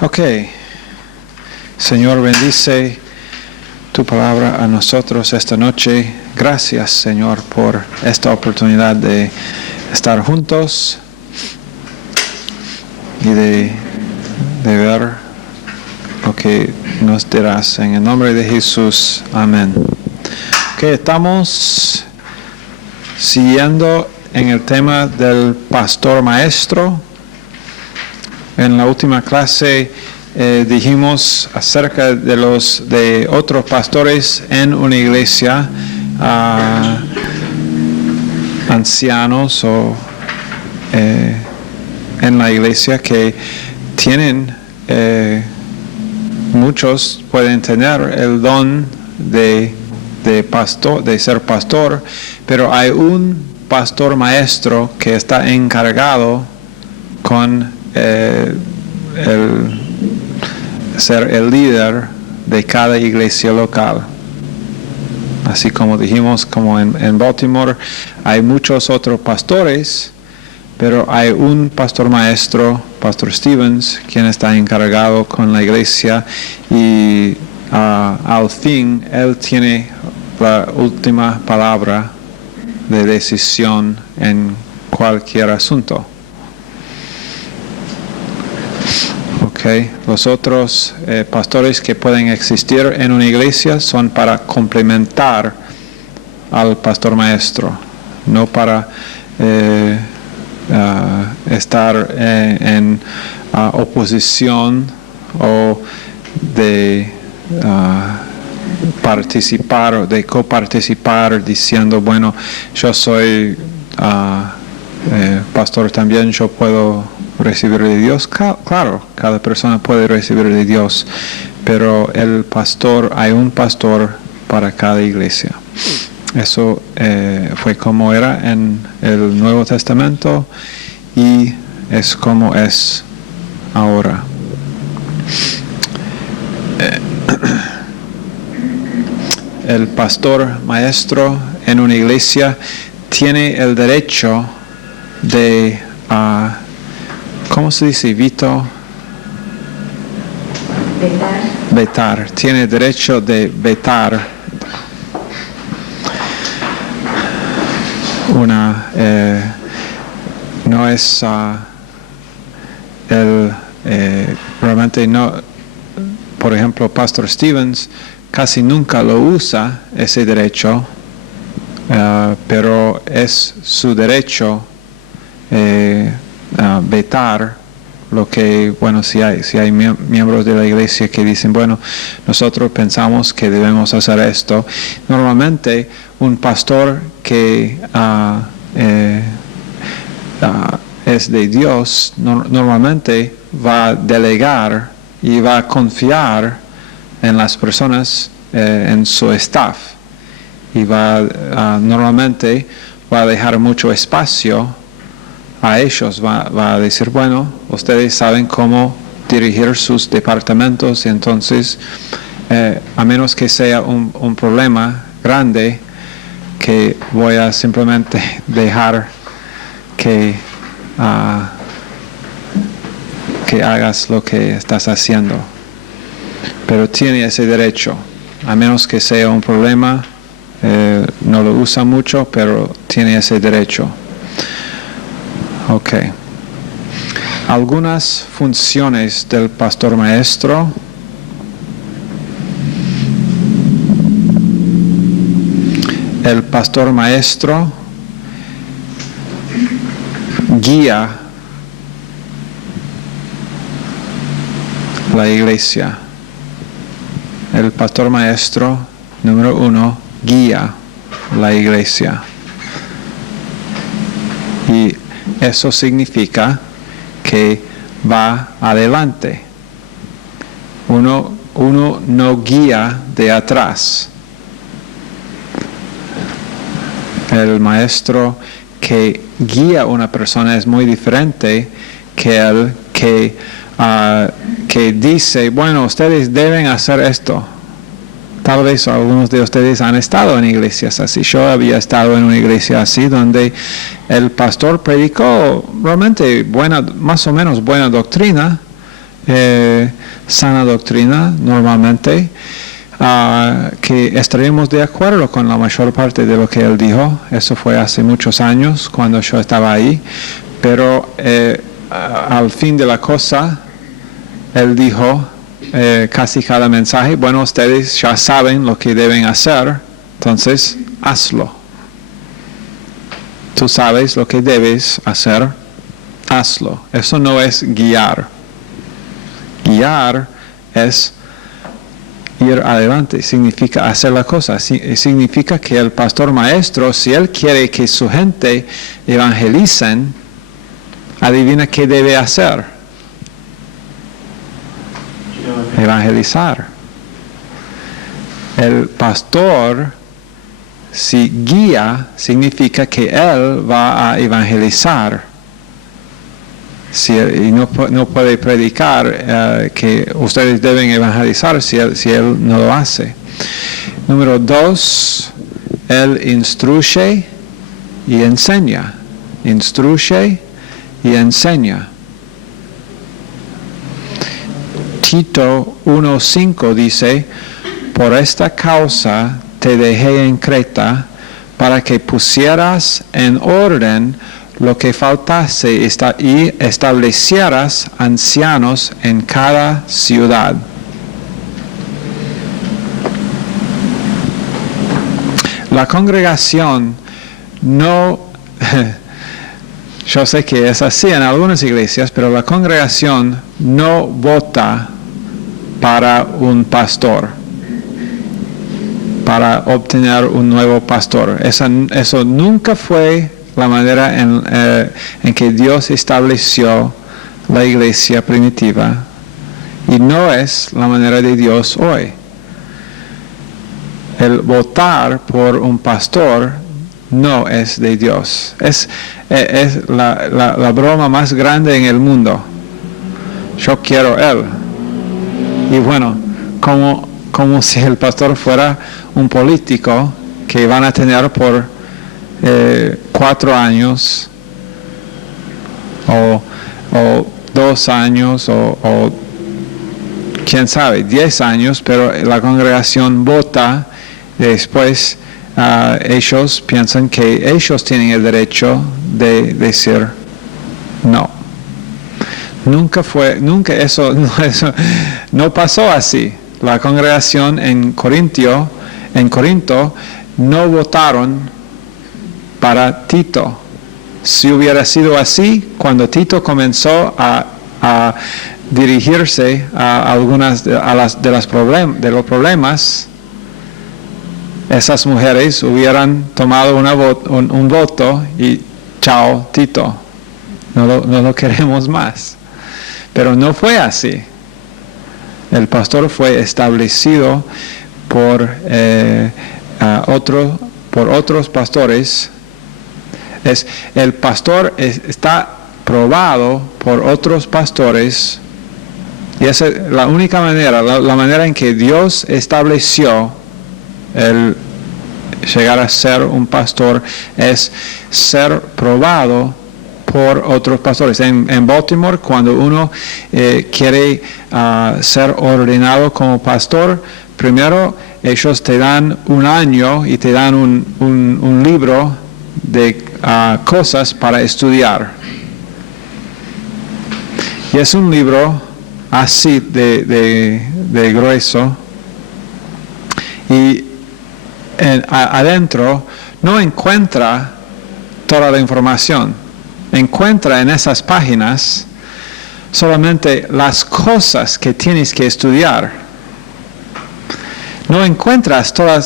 Ok. Señor, bendice tu palabra a nosotros esta noche. Gracias, Señor, por esta oportunidad de estar juntos y de ver lo que nos dirás. En el nombre de Jesús. Amén. Ok, estamos siguiendo en el tema del pastor maestro. En la última clase dijimos acerca de otros pastores en una iglesia, ancianos o en la iglesia que tienen, muchos pueden tener el don de pastor, de ser pastor, pero hay un pastor maestro que está encargado con ser el líder de cada iglesia local. Así como dijimos, como en Baltimore, hay muchos otros pastores, pero hay un pastor maestro, Pastor Stevens, quien está encargado con la iglesia y al fin él tiene la última palabra de decisión en cualquier asunto. Okay. Los otros pastores que pueden existir en una iglesia son para complementar al pastor maestro, no para estar en oposición o de participar o de coparticipar diciendo, bueno, yo soy pastor también, yo puedo recibir de Dios. Claro, cada persona puede recibir de Dios, pero hay un pastor para cada iglesia. Eso fue como era en el Nuevo Testamento y es como es ahora. El pastor maestro en una iglesia tiene el derecho de ¿cómo se dice? Vetar. Tiene derecho de vetar no es realmente no, por ejemplo, Pastor Stevens casi nunca lo usa ese derecho, pero es su derecho vetar lo que, bueno, si hay miembros de la iglesia que dicen, bueno, nosotros pensamos que debemos hacer esto. Normalmente un pastor que es de Dios normalmente va a delegar y va a confiar en las personas, en su staff, y normalmente va a dejar mucho espacio a ellos, va a decir, bueno, ustedes saben cómo dirigir sus departamentos, y entonces a menos que sea un problema grande, que voy a simplemente dejar que hagas lo que estás haciendo. Pero tiene ese derecho, a menos que sea un problema, no lo usa mucho, pero tiene ese derecho. Ok. Algunas funciones del pastor maestro. El pastor maestro guía la iglesia. El pastor maestro, número 1, guía la iglesia. Y eso significa que va adelante. Uno no guía de atrás. El maestro que guía a una persona es muy diferente que el que dice, bueno, ustedes deben hacer esto. Tal vez algunos de ustedes han estado en iglesias así. Yo había estado en una iglesia así donde el pastor predicó realmente más o menos buena doctrina, sana doctrina normalmente, que estaríamos de acuerdo con la mayor parte de lo que él dijo. Eso fue hace muchos años cuando yo estaba ahí, pero al fin de la cosa, él dijo casi cada mensaje, bueno, ustedes ya saben lo que deben hacer, entonces hazlo. Tú sabes lo que debes hacer, hazlo. Eso no es guiar. Guiar es ir adelante, significa hacer la cosa, significa que el pastor maestro, si él quiere que su gente evangelicen, adivina qué debe hacer. Evangelizar. El pastor, si guía, significa que él va a evangelizar. Y no puede predicar que ustedes deben evangelizar si él no lo hace. Número 2, él instruye y enseña. Instruye y enseña. Tito 1:5 dice, por esta causa te dejé en Creta, para que pusieras en orden lo que faltase y establecieras ancianos en cada ciudad. La congregación no, yo sé que es así en algunas iglesias, pero la congregación no vota para un pastor, para obtener un nuevo pastor. Eso nunca fue la manera en que Dios estableció la iglesia primitiva, y no es la manera de Dios hoy. El votar por un pastor no es de Dios. Es la broma más grande en el mundo. Yo quiero él. Y bueno, como si el pastor fuera un político que van a tener por 4 años o 2 años o quién sabe, 10 años, pero la congregación vota. Después ellos piensan que ellos tienen el derecho de decir no. Eso no pasó así. La congregación en Corinto no votaron para Tito. Si hubiera sido así, cuando Tito comenzó a dirigirse a algunas de los problemas, esas mujeres hubieran tomado un voto y chao Tito, no lo queremos más. Pero no fue así. El pastor fue establecido por otros pastores. El pastor está probado por otros pastores, y esa es la única manera, la manera en que Dios estableció el llegar a ser un pastor, es ser probado por otros pastores. En Baltimore, cuando uno quiere ser ordenado como pastor, primero ellos te dan 1 año y te dan un libro de cosas para estudiar. Y es un libro así de grueso, y adentro no encuentra toda la información. Encuentra en esas páginas solamente las cosas que tienes que estudiar. No encuentras toda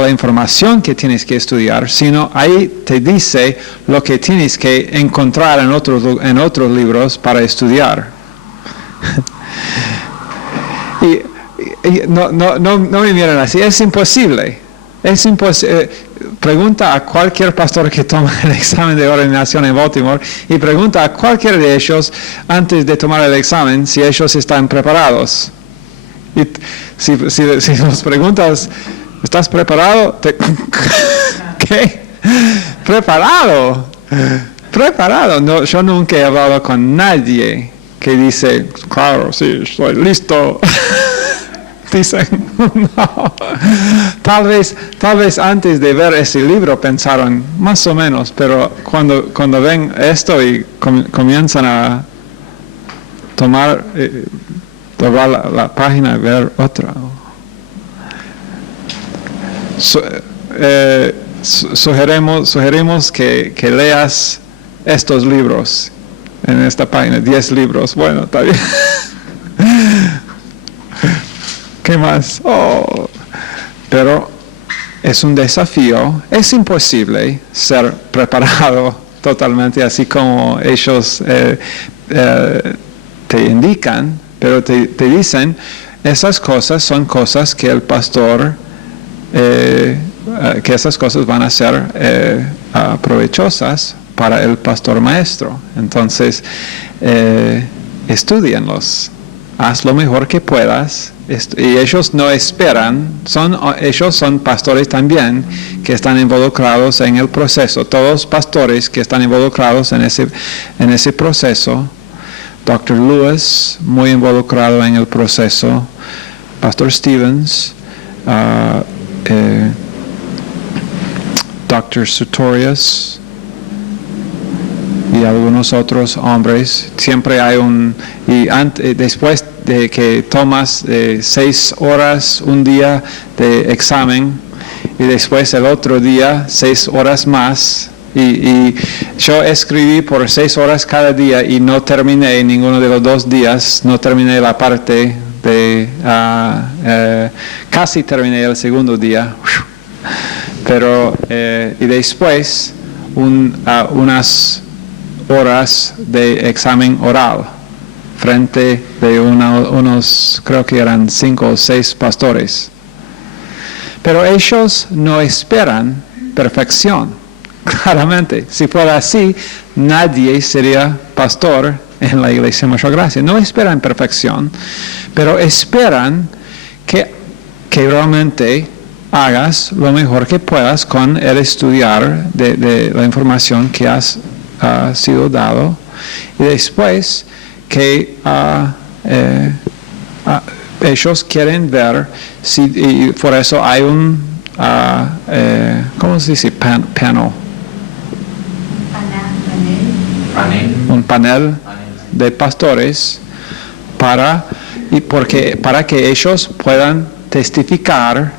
la información que tienes que estudiar, sino ahí te dice lo que tienes que encontrar en otros libros para estudiar. y no me miren así, es imposible. Pregunta a cualquier pastor que toma el examen de ordenación en Baltimore, y pregunta a cualquiera de ellos antes de tomar el examen si ellos están preparados. Y si nos preguntas, ¿estás preparado? ¿Qué? ¿Preparado? No, yo nunca he hablado con nadie que dice, claro, sí, estoy listo. Dicen, no. Tal vez antes de ver ese libro pensaron, más o menos, pero cuando ven esto y comienzan a tomar la página y ver otra. Sugerimos que leas estos libros en esta página, 10 libros. Bueno, está bien. ¿Qué más? Pero es un desafío. Es imposible ser preparado totalmente así como ellos te indican, pero te dicen, esas cosas son cosas que el pastor, que esas cosas van a ser provechosas para el pastor maestro. Entonces, estudienlos. Haz lo mejor que puedas. Y ellos no esperan, ellos son pastores también que están involucrados en el proceso. Todos pastores que están involucrados en ese proceso. Dr. Lewis, muy involucrado en el proceso. Pastor Stevens, Dr. Sutorius y algunos otros hombres. Siempre hay después de que tomas 6 horas un día de examen y después el otro día 6 horas más, y yo escribí por 6 horas cada día y no terminé ninguno de los 2 días, no terminé la parte de casi terminé el segundo día, pero y después unas horas de examen oral frente de unos, creo que eran 5 o 6 pastores. Pero ellos no esperan perfección, claramente. Si fuera así, nadie sería pastor en la Iglesia Mayor Gracia. No esperan perfección, pero esperan que realmente hagas lo mejor que puedas con el estudiar de la información que has sido dado, y después que ellos quieren ver y por eso hay un ¿cómo se dice? Panel. Un panel de pastores para que ellos puedan testificar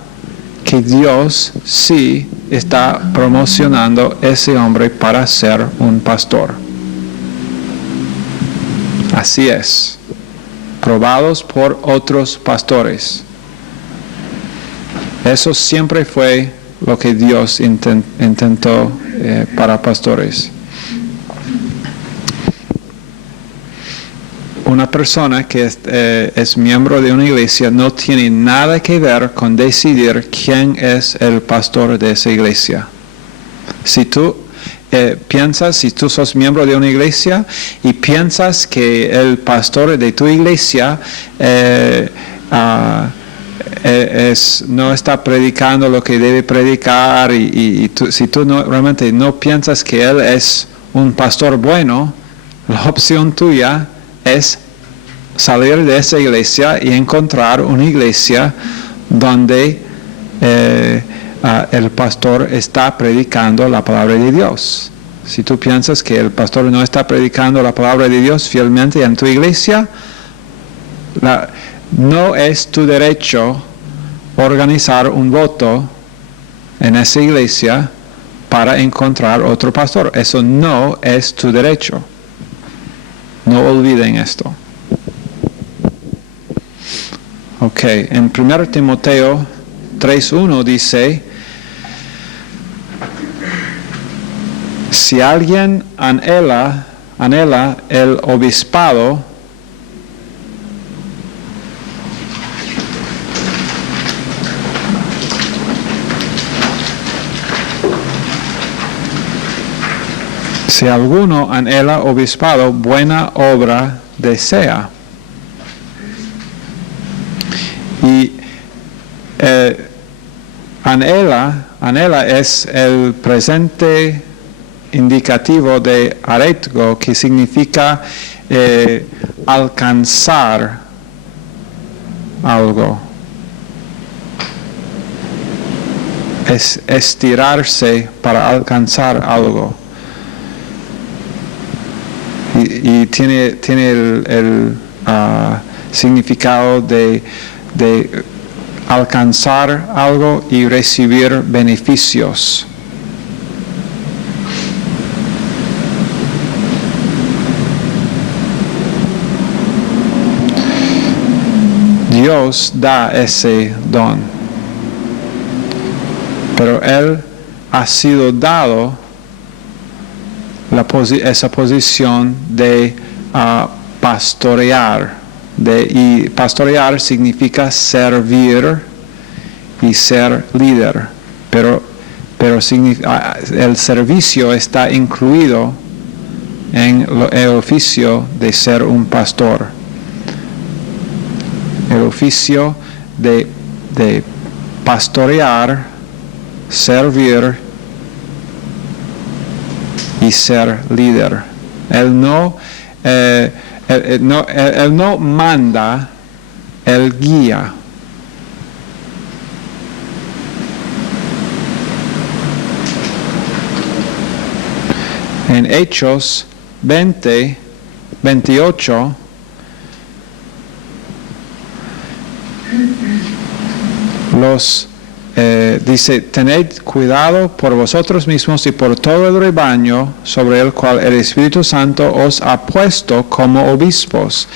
que Dios sí está promocionando ese hombre para ser un pastor. Así es, probados por otros pastores. Eso siempre fue lo que Dios intentó para pastores. Una persona que es miembro de una iglesia no tiene nada que ver con decidir quién es el pastor de esa iglesia. Si tú si tú sos miembro de una iglesia y piensas que el pastor de tu iglesia no está predicando lo que debe predicar, si tú realmente no piensas que él es un pastor bueno, la opción tuya es salir de esa iglesia y encontrar una iglesia donde el pastor está predicando la palabra de Dios. Si tú piensas que el pastor no está predicando la palabra de Dios fielmente en tu iglesia, no es tu derecho organizar un voto en esa iglesia para encontrar otro pastor. Eso no es tu derecho. No olviden esto. Ok, en 1 Timoteo 3:1 dice, si alguien anhela el obispado, si alguno anhela obispado, buena obra desea. Y anhela es el presente indicativo de aretgo, que significa alcanzar algo. Es estirarse para alcanzar algo. Y tiene el significado de alcanzar algo y recibir beneficios. Dios da ese don, pero Él ha sido dado esa posición de pastorear. Y pastorear significa servir y ser líder, pero el servicio está incluido en el oficio de ser un pastor. El oficio de pastorear, servir y ser líder. Él no manda, Él guía. En Hechos 20:28 dice: tened cuidado por vosotros mismos y por todo el rebaño sobre el cual el Espíritu Santo os ha puesto como obispos,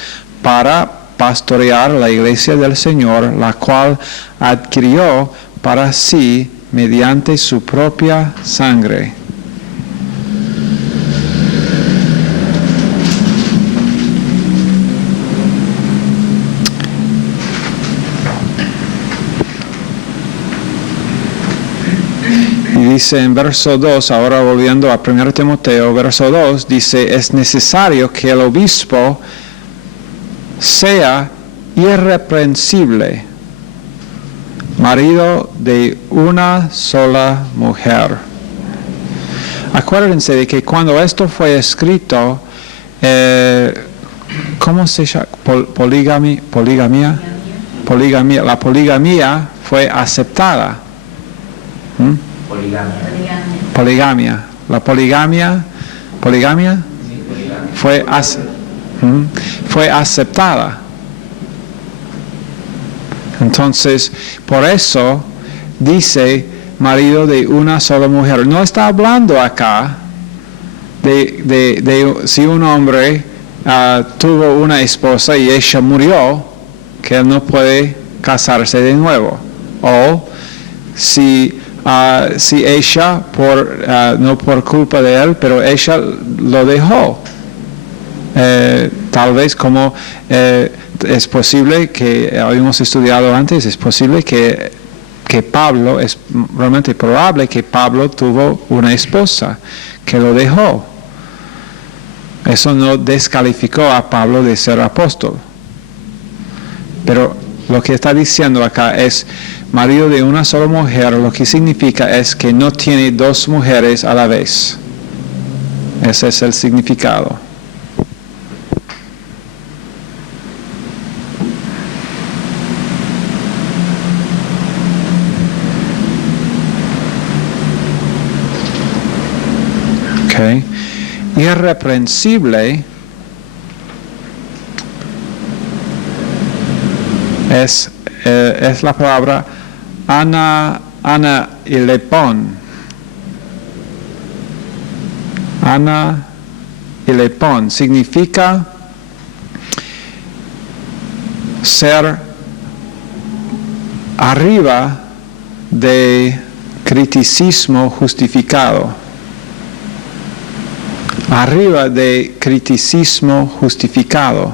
para pastorear la iglesia del Señor, la cual adquirió para sí mediante su propia sangre. Dice en verso 2, ahora volviendo a 1 Timoteo, verso 2, dice: es necesario que el obispo sea irreprensible, marido de una sola mujer. Acuérdense de que cuando esto fue escrito, ¿cómo se llama? Poligamia. La poligamia fue aceptada. Poligamia. La poligamia fue aceptada. Entonces, por eso dice marido de una sola mujer. No está hablando acá de si un hombre tuvo una esposa y ella murió, que él no puede casarse de nuevo. O si ella, no por culpa de él, pero ella lo dejó. Tal vez como es posible que, habíamos estudiado antes, es posible que Pablo, es realmente probable que Pablo tuvo una esposa que lo dejó. Eso no descalificó a Pablo de ser apóstol. Pero lo que está diciendo acá es marido de una sola mujer. Lo que significa es que no tiene dos mujeres a la vez. Ese es el significado. Okay. Irreprensible es la palabra anailepon. Anailepon significa ser arriba de criticismo justificado. Arriba de criticismo justificado.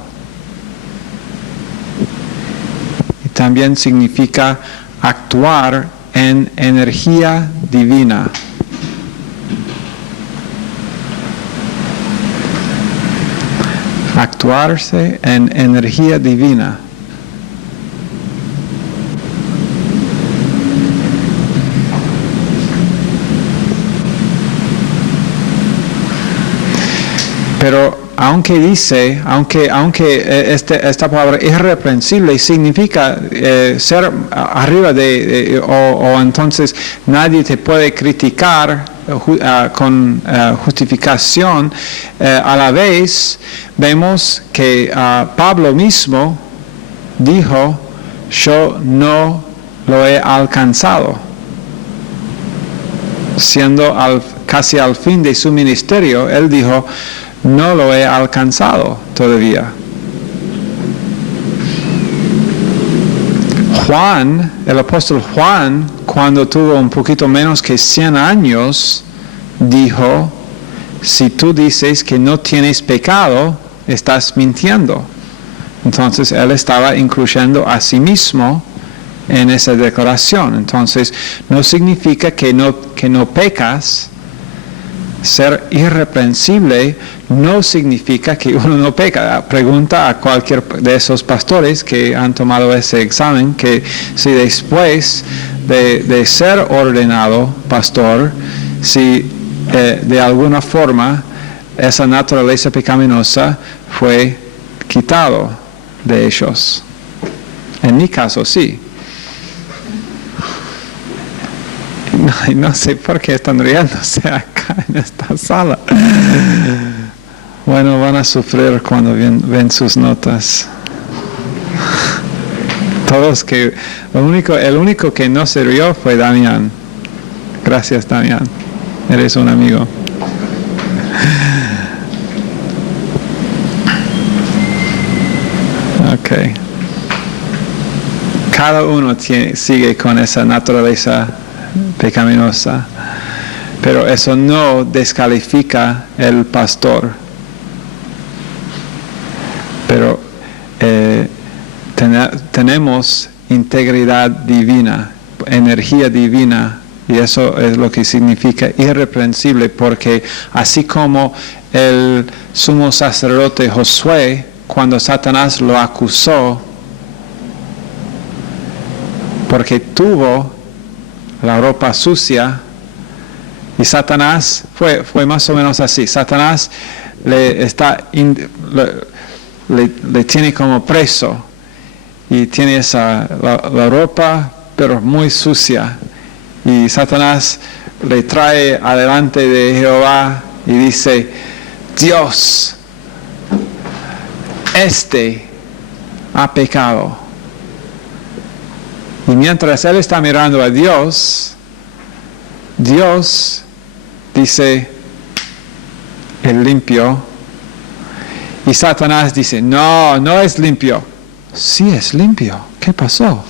Y también significa actuar en energía divina. Actuarse en energía divina. Pero aunque dice, esta palabra irreprensible significa ser arriba o entonces nadie te puede criticar con justificación, a la vez vemos que Pablo mismo dijo, yo no lo he alcanzado. Siendo casi al fin de su ministerio, él dijo, no lo he alcanzado todavía. Juan, el apóstol Juan, cuando tuvo un poquito menos que 100 años, dijo, si tú dices que no tienes pecado, estás mintiendo. Entonces él estaba incluyendo a sí mismo en esa declaración. Entonces no significa que no pecas. Ser irreprensible no significa que uno no peca. Pregunta a cualquier de esos pastores que han tomado ese examen, que si después de ser ordenado pastor, si de alguna forma esa naturaleza pecaminosa fue quitado de ellos. En mi caso sí. No sé por qué están riéndose acá en esta sala. Bueno, van a sufrir cuando ven sus notas. Todos que... El único que no se rió fue Damián. Gracias, Damián. Eres un amigo. Ok. Cada uno sigue con esa naturaleza pecaminosa, pero eso no descalifica el pastor. Pero tenemos integridad divina, energía divina, y eso es lo que significa irreprensible, porque así como el sumo sacerdote Josué, cuando Satanás lo acusó, porque tuvo la ropa sucia, y Satanás fue más o menos así. Satanás le tiene como preso y tiene la ropa pero muy sucia, y Satanás le trae adelante de Jehová y dice, Dios, ha pecado. Y mientras él está mirando a Dios, Dios dice, el limpio. Y Satanás dice, no es limpio. Sí es limpio. ¿Qué pasó?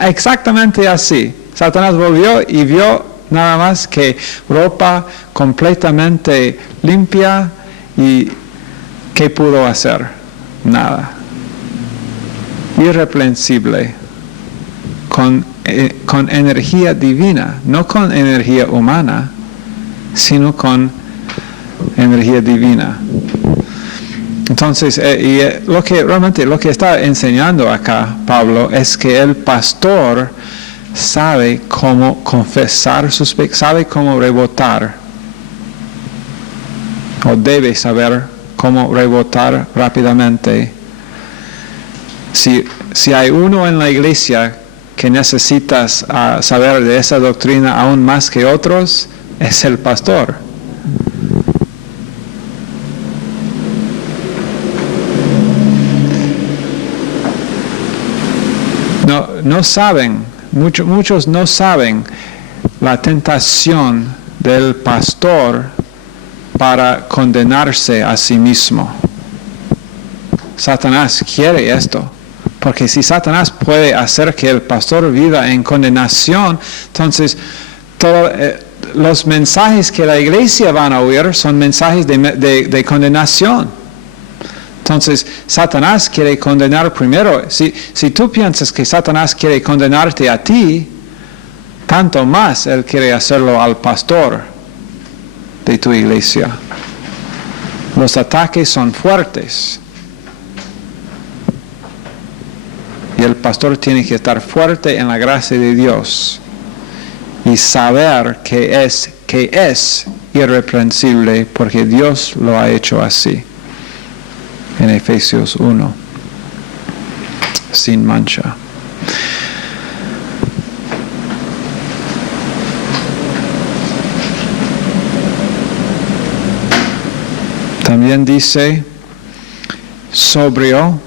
Exactamente así. Satanás volvió y vio nada más que ropa completamente limpia, y ¿qué pudo hacer? Nada. Irreprensible, con energía divina, no con energía humana, sino con energía divina. Entonces, lo que está enseñando acá Pablo es que el pastor sabe cómo confesar sus pecados, sabe cómo rebotar, o debe saber cómo rebotar rápidamente. Si hay uno en la iglesia que necesitas saber de esa doctrina aún más que otros, es el pastor. No saben, muchos no saben la tentación del pastor para condenarse a sí mismo. Satanás quiere esto, porque si Satanás puede hacer que el pastor viva en condenación, entonces los mensajes que la iglesia van a oír son mensajes de condenación. Entonces, Satanás quiere condenar primero. Si tú piensas que Satanás quiere condenarte a ti, tanto más él quiere hacerlo al pastor de tu iglesia. Los ataques son fuertes. Y el pastor tiene que estar fuerte en la gracia de Dios y saber que es que es irreprensible porque Dios lo ha hecho así. En Efesios 1, sin mancha. También dice sobrio,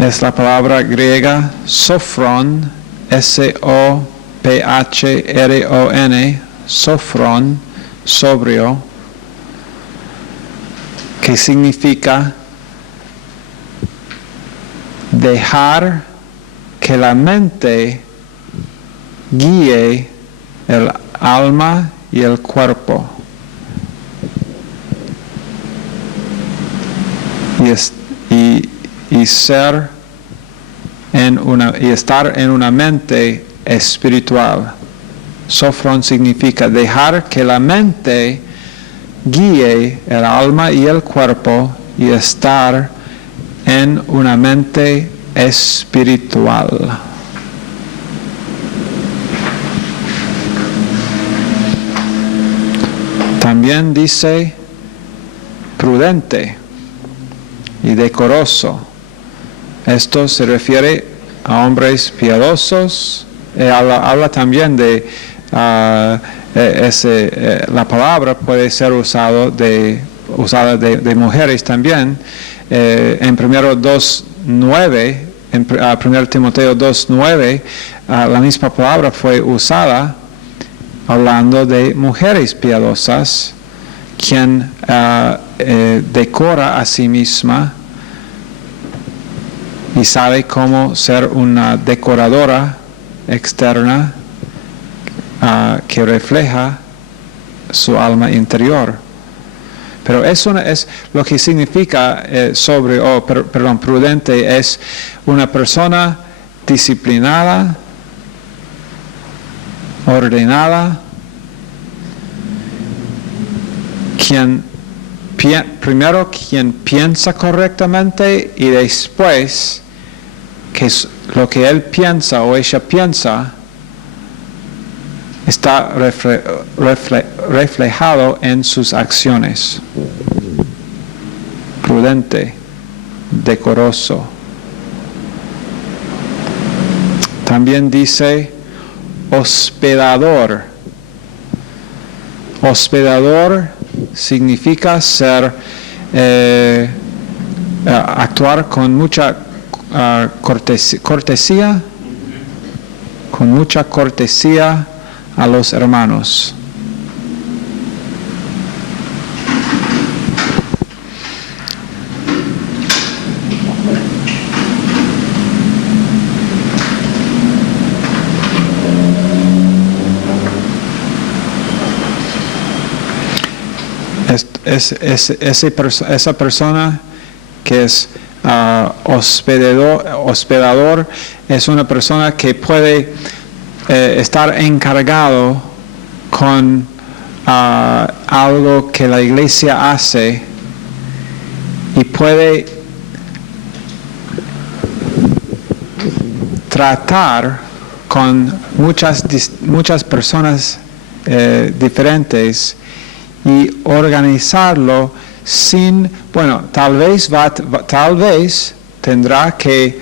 es la palabra griega sophron, S-O-P-H-R-O-N, sophron, sobrio, que significa dejar que la mente guíe el alma y el cuerpo. Y estar en una mente espiritual. Sophron significa dejar que la mente guíe el alma y el cuerpo y estar en una mente espiritual. También dice prudente y decoroso. Esto se refiere a hombres piadosos. Habla también de la palabra puede ser usada de mujeres también. En 1 Timoteo 2:9, la misma palabra fue usada hablando de mujeres piadosas, quien decora a sí misma y sabe cómo ser una decoradora externa que refleja su alma interior. Pero es lo que significa prudente, es una persona disciplinada, ordenada, quien piensa correctamente y después que lo que él piensa o ella piensa está reflejado en sus acciones. Prudente, decoroso. También dice hospedador. Hospedador significa actuar con mucha cortesía, con mucha cortesía a los hermanos. Esa persona que es hospedador es una persona que puede estar encargado con algo que la iglesia hace y puede tratar con muchas personas diferentes y organizarlo tal vez tendrá que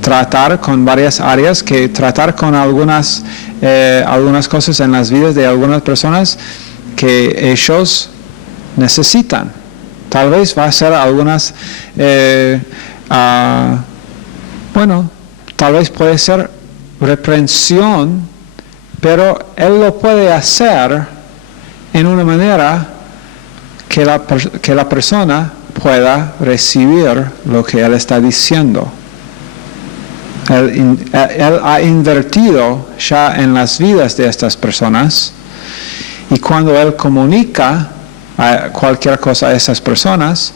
tratar con varias áreas, que tratar con algunas cosas en las vidas de algunas personas que ellos necesitan. Tal vez va a ser algunas, tal vez puede ser reprensión, pero él lo puede hacer en una manera que la persona pueda recibir lo que él está diciendo. Él ha invertido ya en las vidas de estas personas y cuando él comunica cualquier cosa a esas personas,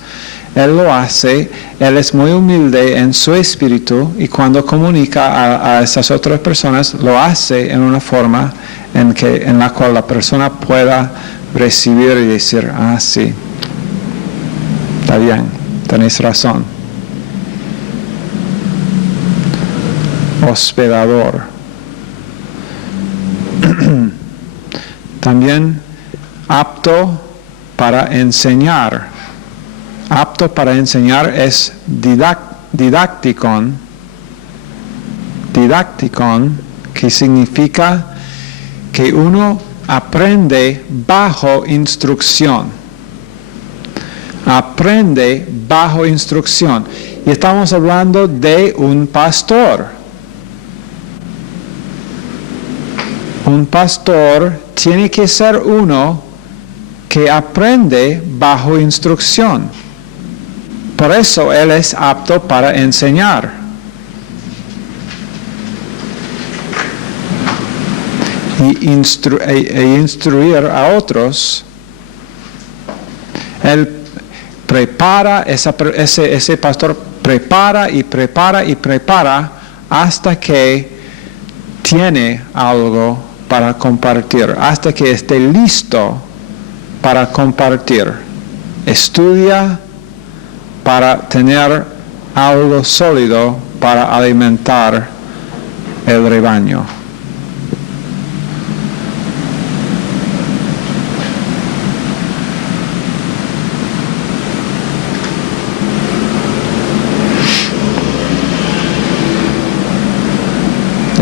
él lo hace, él es muy humilde en su espíritu y cuando comunica a esas otras personas lo hace en una forma en la cual la persona pueda recibir y decir, sí, está bien, tenéis razón. Hospedador. También apto para enseñar. Apto para enseñar es didácticon, que significa que uno aprende bajo instrucción. Aprende bajo instrucción. Y estamos hablando de un pastor. Un pastor tiene que ser uno que aprende bajo instrucción. Por eso él es apto para enseñar. Y instruir a otros. Él prepara, ese pastor prepara hasta que tiene algo para compartir, hasta que esté listo para compartir. Estudia para tener algo sólido para alimentar el rebaño.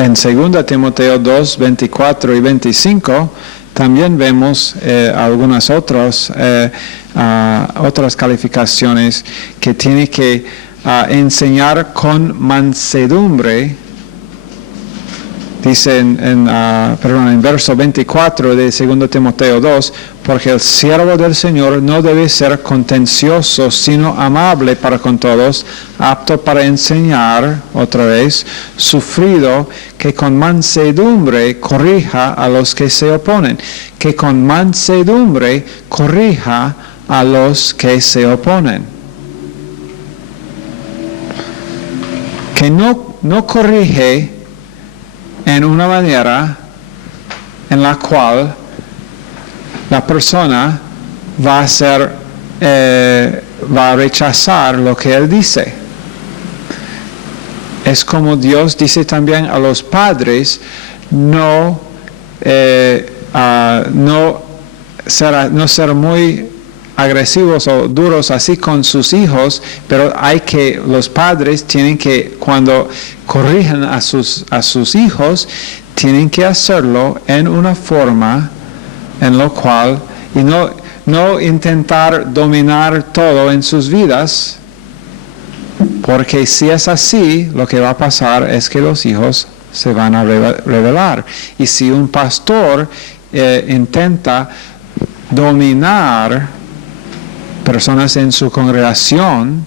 En 2 Timoteo 2, 24 y 25 también vemos algunas otras calificaciones que tiene que enseñar con mansedumbre. Dice en verso 24 de 2 Timoteo 2, porque el siervo del Señor no debe ser contencioso, sino amable para con todos, apto para enseñar, otra vez, sufrido, que con mansedumbre corrija a los que se oponen, que con mansedumbre corrija a los que se oponen. Que no corrige en una manera en la cual la persona va a rechazar lo que él dice. Es como Dios dice también a los padres, no ser muy agresivos o duros así con sus hijos, pero los padres tienen que, cuando corrigen a sus hijos, tienen que hacerlo en una forma en la cual, y no intentar dominar todo en sus vidas, porque si es así, lo que va a pasar es que los hijos se van a rebelar. Y si un pastor intenta dominar personas en su congregación,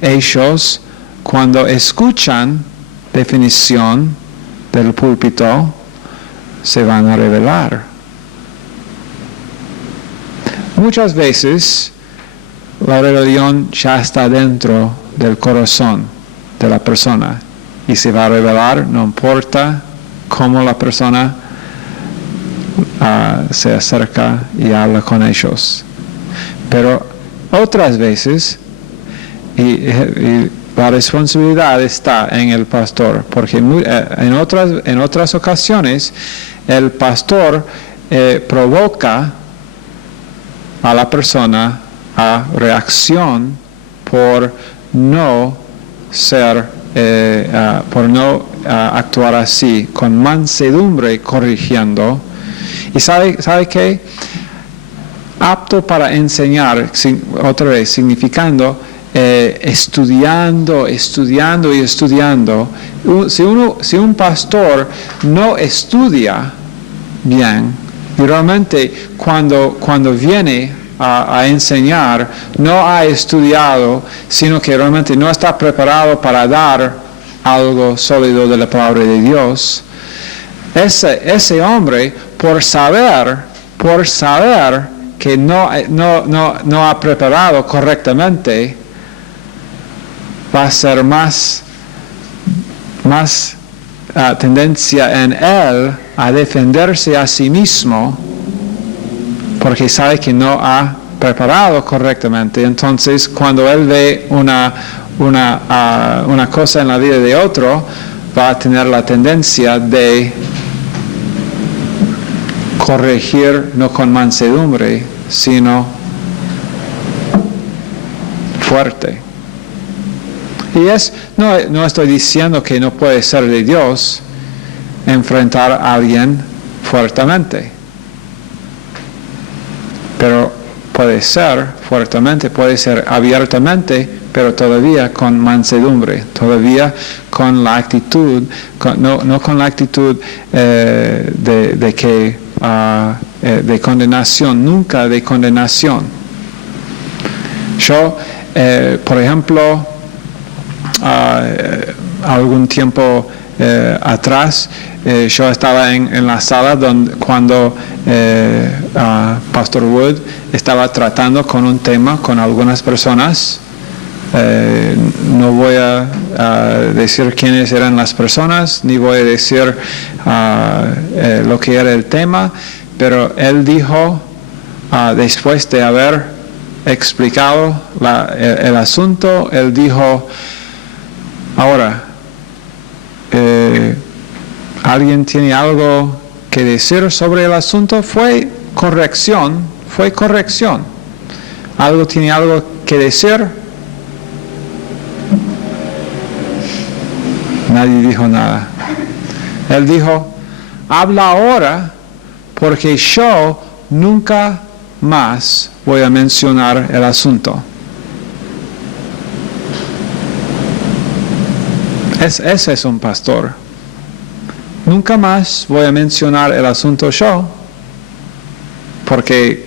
ellos, cuando escuchan definición del púlpito, se van a rebelar. Muchas veces la rebelión ya está dentro del corazón de la persona y se va a rebelar, no importa cómo la persona se acerca y habla con ellos. Pero otras veces, y la responsabilidad está en el pastor, porque en otras ocasiones el pastor provoca a la persona a reacción por no actuar así, con mansedumbre corrigiendo. ¿Y sabe qué? Apto para enseñar, otra vez, significando estudiando. Si un pastor no estudia bien, y realmente cuando viene a enseñar, no ha estudiado, sino que realmente no está preparado para dar algo sólido de la palabra de Dios, ese hombre, por saber que no ha preparado correctamente, va a ser más tendencia en él a defenderse a sí mismo, porque sabe que no ha preparado correctamente. Entonces, cuando él ve una cosa en la vida de otro, va a tener la tendencia de corregir no con mansedumbre, sino fuerte. Y no estoy diciendo que no puede ser de Dios enfrentar a alguien fuertemente, pero puede ser fuertemente, puede ser abiertamente, pero todavía con mansedumbre, todavía con la actitud, no con la actitud de condenación, nunca de condenación. Yo, por ejemplo, algún tiempo atrás, yo estaba en la sala cuando Pastor Wood estaba tratando con un tema con algunas personas. No voy a decir quiénes eran las personas, ni voy a decir lo que era el tema, pero él dijo, después de haber explicado el asunto, él dijo, ahora, ¿alguien tiene algo que decir sobre el asunto? Fue corrección. ¿Algo tiene algo que decir? Nadie dijo nada. Él dijo, habla ahora porque yo nunca más voy a mencionar el asunto. Ese es un pastor. Nunca más voy a mencionar el asunto yo, porque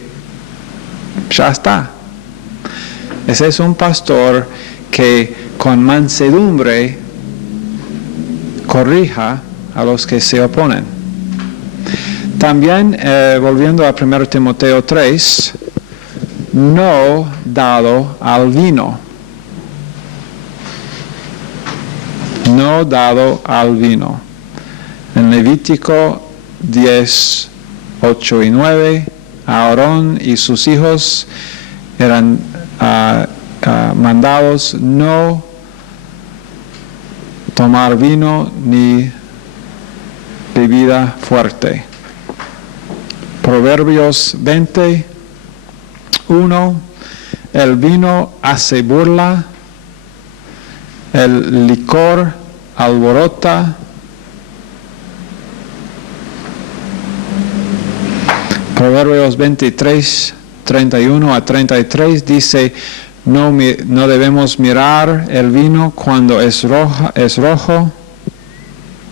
ya está. Ese es un pastor que con mansedumbre corrija a los que se oponen. También, volviendo a 1 Timoteo 3, no dado al vino. No dado al vino. En Levítico 10, 8 y 9, Aarón y sus hijos eran mandados no tomar vino ni bebida fuerte. Proverbios 20, 1, el vino hace burla, el licor alborota. Proverbios 23, 31 a 33 dice, no debemos mirar el vino cuando es rojo,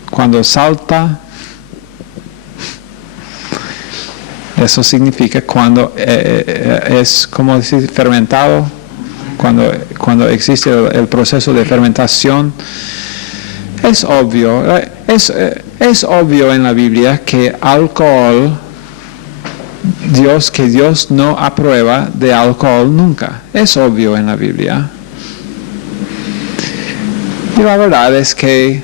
cuando salta. Eso significa cuando es, como decir, fermentado, cuando existe el proceso de fermentación. Es obvio en la Biblia que alcohol, que Dios no aprueba de alcohol nunca. Es obvio en la Biblia. Y la verdad es que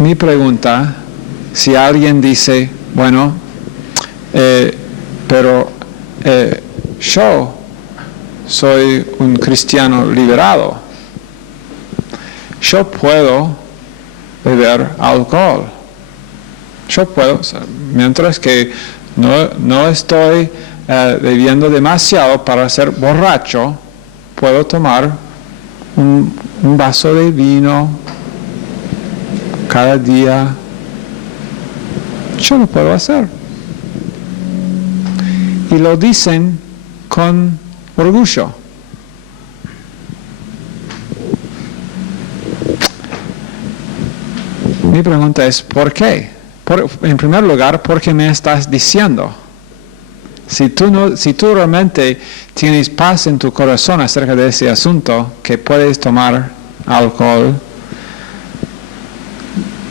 mi pregunta, si alguien dice, bueno, pero yo soy un cristiano liberado, yo puedo beber alcohol. Yo puedo, mientras que no estoy bebiendo demasiado para ser borracho, puedo tomar un vaso de vino cada día. Yo lo puedo hacer. Y lo dicen con orgullo. Mi pregunta es, ¿por qué? En primer lugar, ¿por qué me estás diciendo? Si tú realmente tienes paz en tu corazón acerca de ese asunto, que puedes tomar alcohol.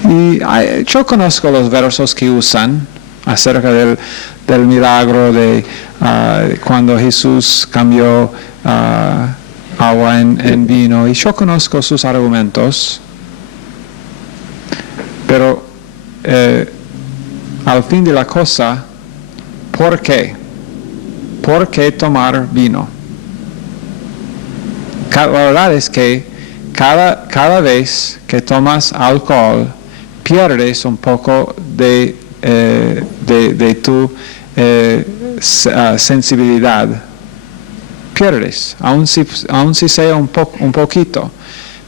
Y yo conozco los versos que usan acerca del milagro de cuando Jesús cambió agua en vino. Y yo conozco sus argumentos. Pero al fin de la cosa, ¿por qué? ¿Por qué tomar vino? La verdad es que cada vez que tomas alcohol, pierdes un poco de tu sensibilidad. Pierdes, aun si sea un poquito.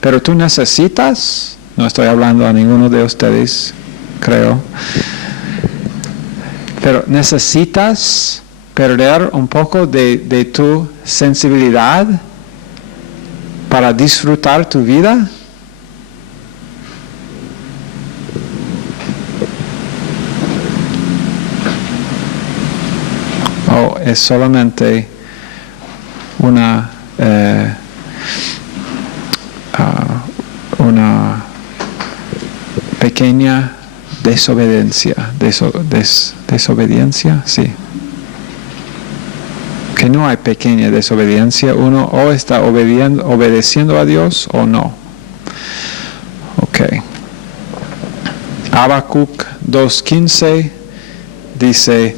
Pero tú necesitas, no estoy hablando a ninguno de ustedes, creo, pero necesitas perder un poco de tu sensibilidad para disfrutar tu vida. ¿O es solamente una pequeña desobediencia? Desobediencia, sí. Que no hay pequeña desobediencia, uno o está obedeciendo a Dios o no. Ok. Habacuc 2:15 dice: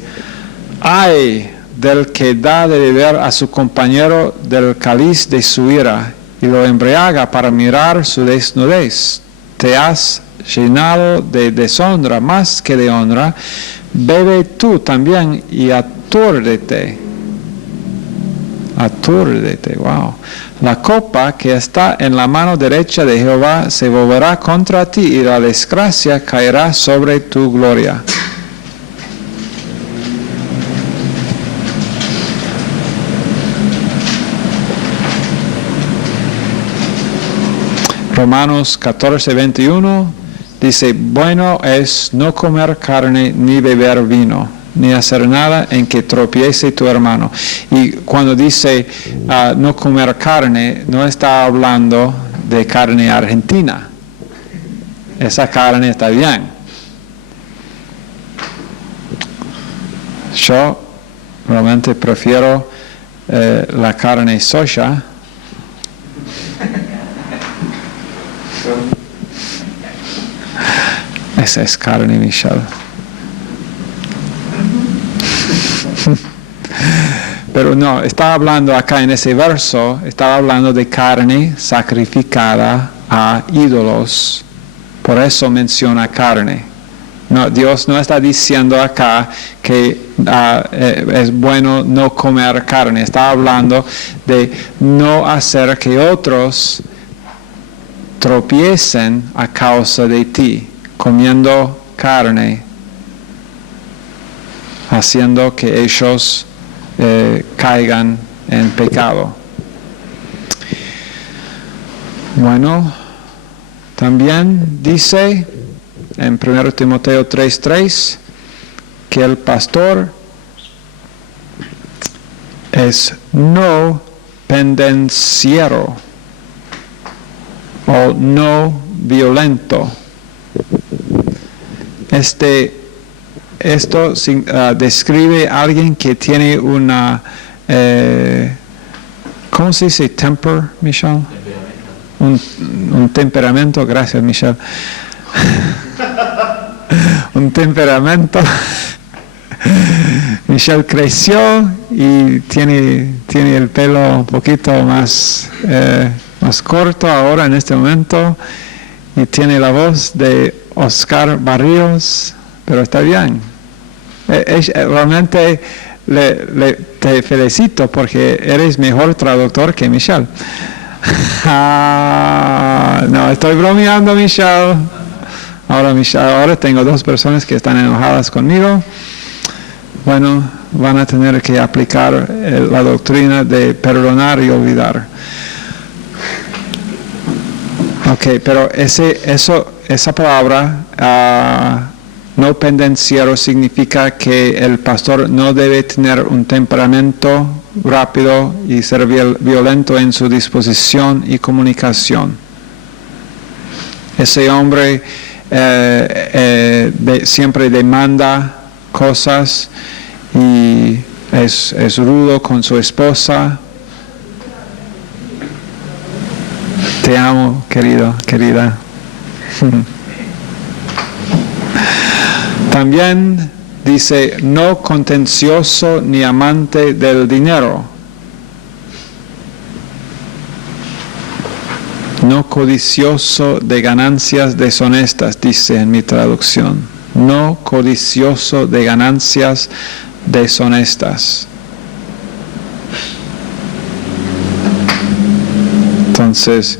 ay del que da de beber a su compañero del cáliz de su ira y lo embriaga para mirar su desnudez. Te has llenado de deshonra más que de honra, bebe tú también y atúrdete. Atúrdete, wow. La copa que está en la mano derecha de Jehová se volverá contra ti y la desgracia caerá sobre tu gloria. Romanos 14:21 dice: bueno es no comer carne ni beber vino, ni hacer nada en que tropiece tu hermano. Y cuando dice no comer carne, no está hablando de carne argentina. Esa carne está bien. Yo realmente prefiero la carne soya. Esa es carne, Michelle. Pero no, estaba hablando acá en ese verso, estaba hablando de carne sacrificada a ídolos. Por eso menciona carne. No, Dios no está diciendo acá que es bueno no comer carne. Está hablando de no hacer que otros tropiecen a causa de ti, comiendo carne, haciendo que ellos caigan en pecado. Bueno, también dice en 1 Timoteo 3:3 que el pastor es no pendenciero o no violento. Esto describe a alguien que tiene una, ¿cómo se dice temper, Michelle? Un temperamento, gracias Michelle. Un temperamento. Michelle creció y tiene el pelo un poquito más corto ahora en este momento y tiene la voz de Oscar Barrios, pero está bien. Realmente te felicito porque eres mejor traductor que Michelle. No, estoy bromeando, Michelle. Ahora tengo 2 personas que están enojadas conmigo. Bueno, van a tener que aplicar la doctrina de perdonar y olvidar. Ok, pero esa palabra no pendenciero significa que el pastor no debe tener un temperamento rápido y ser violento en su disposición y comunicación. Ese hombre siempre demanda cosas y es rudo con su esposa. Te amo, querido, querida. También dice, no contencioso ni amante del dinero. No codicioso de ganancias deshonestas, dice en mi traducción. No codicioso de ganancias deshonestas. Entonces,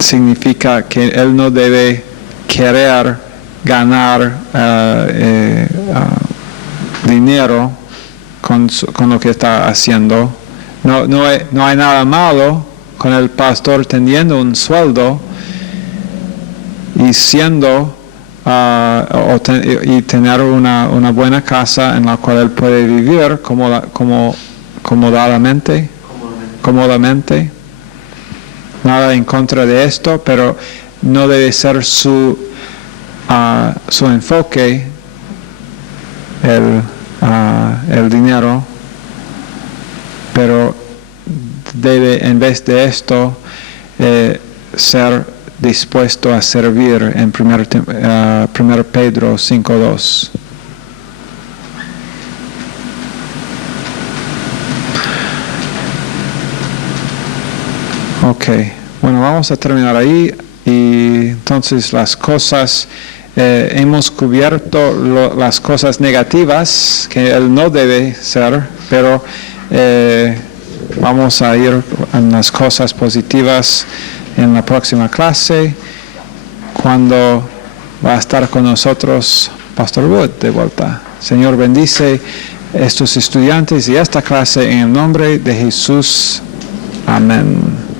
significa que él no debe querer ganar dinero con lo que está haciendo. No hay nada malo con el pastor teniendo un sueldo y siendo y tener una buena casa en la cual él puede vivir cómodamente. Nada en contra de esto, pero no debe ser su enfoque el dinero, pero debe en vez de esto ser dispuesto a servir en 1 Pedro 5:2. Ok, bueno, vamos a terminar ahí. Y entonces las cosas, hemos cubierto las cosas negativas que él no debe ser, pero vamos a ir en las cosas positivas en la próxima clase, cuando va a estar con nosotros Pastor Wood de vuelta. Señor, bendice estos estudiantes y esta clase en el nombre de Jesús. Amén.